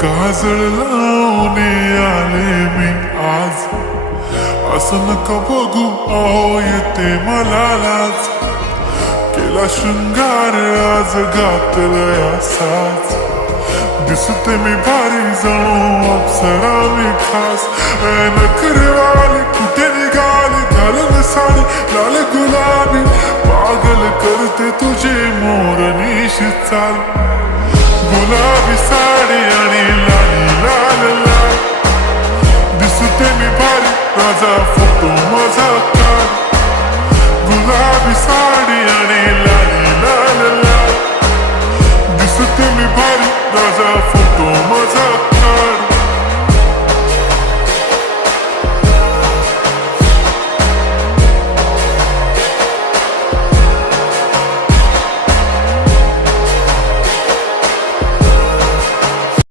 काजळ लावून आले मी आज, असं नका बघू अहो येते मला लाज. केला शृंगार आज घातलाय असाच, दिसते मी भारी जणू अप्सरा मी खास. नखरेवाली कुठे निघाली घालून साडी लाल गुलाबी, पागल करते तुझे मोरनीशी चाल. गुलाबी साडी आणि लाली लाल लाल, दिसते मी भारी राजा फोटो माझा काढ. गुलाबी साडी आणि लाली लाल लाल, दिसते मी भारी राजा फोटो माझा.